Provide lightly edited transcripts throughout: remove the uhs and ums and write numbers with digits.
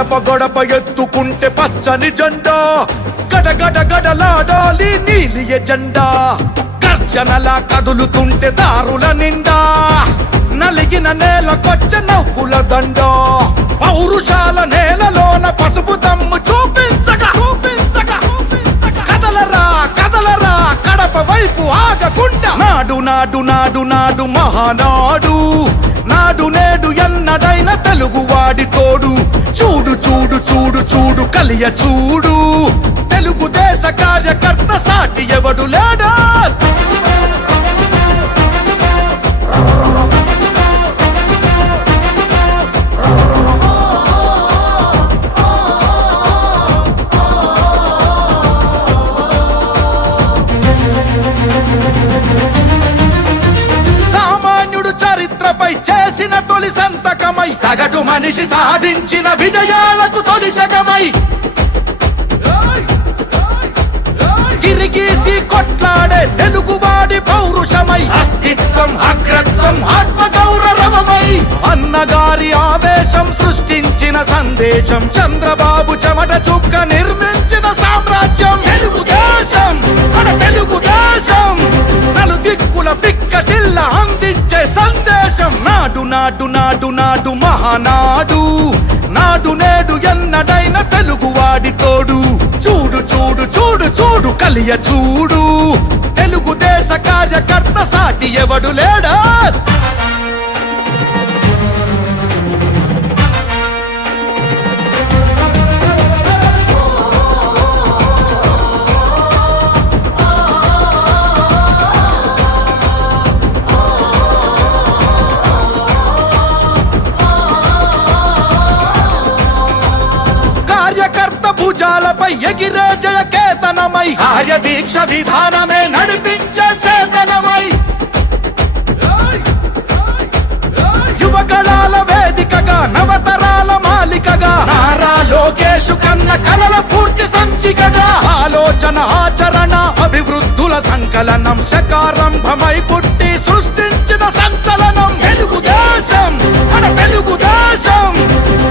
గడప గడప ఎత్తుకుంటే పచ్చని జెండా, గడగడ గడలాడాలి నీలి ఎజెండా. గర్జనలా కదులుతుంటే దారుల నిండా, నలిగిన నేలకొచ్చ నవ్వుల దండ. పౌరుషాల నేలలోన పసుపు దమ్ము చూపించగా కదలరా కదలరా కడప వైపు ఆగకుండా. నాడు నాడు నాడు నాడు మహానాడు, నాడు నేడు ఎన్నడైన తెలుగువాడి తోడు. చూడు చూడు చూడు చూడు కలియ చూడు, తెలుగుదేశ కార్యకర్త సాటి ఎవడు లేడా. సామాన్యుడు చరిత్రపై చేసిన తొలి సంతకమై, సగటు మనిషి సాధించిన విజయాలకు తొలిశకమై, గిరిగీసి కొట్లాడే తెలుగువాడి పౌరుషమై, అస్తిత్వం అగ్రత్వం ఆత్మగౌరవమై, అన్నగారి ఆవేశం సృష్టించిన సందేశం, చంద్రబాబు చెమట చుక్క నిర్మించిన సామ్రాజ్యం. తెలుగుదేశం మన తెలుగుదేశం, నలు దిక్కుల పిక్కటిల్ల అందించే సందేశం. నాడు నాడు నాడు నాడు మహానాడు, నాడు నేడు ఎన్నడైన తెలుగువాడి తోడు. చూడు చూడు చూడు చూడు కలియ చూడు, తెలుగుదేశ కార్యకర్త సాటి ఎవడు లేడా. కార్యకర్త భుజాలపై ఎగిరే జయకేతనమై, కార్యదీక్ష విధానమే నడిపించే చేతనమై, యువగళాల వేదికగా నవతరాల మాలికగా, నారా లోకేషు కన్న కలల స్ఫూర్తి సంచికగా, ఆలోచన ఆచరణ అభివృద్ధుల సంకలనం, శకారంభమై పుట్టి సృష్టించిన సంచలనం. తెలుగుదేశం మన తెలుగుదేశం,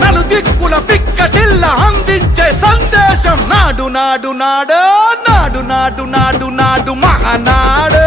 నలు దిక్కుల పిక్కటిల్ల అందించే సందేశం. నాడు నాడు నాడు నాడు నాడు నాడు నాడు మహానాడు.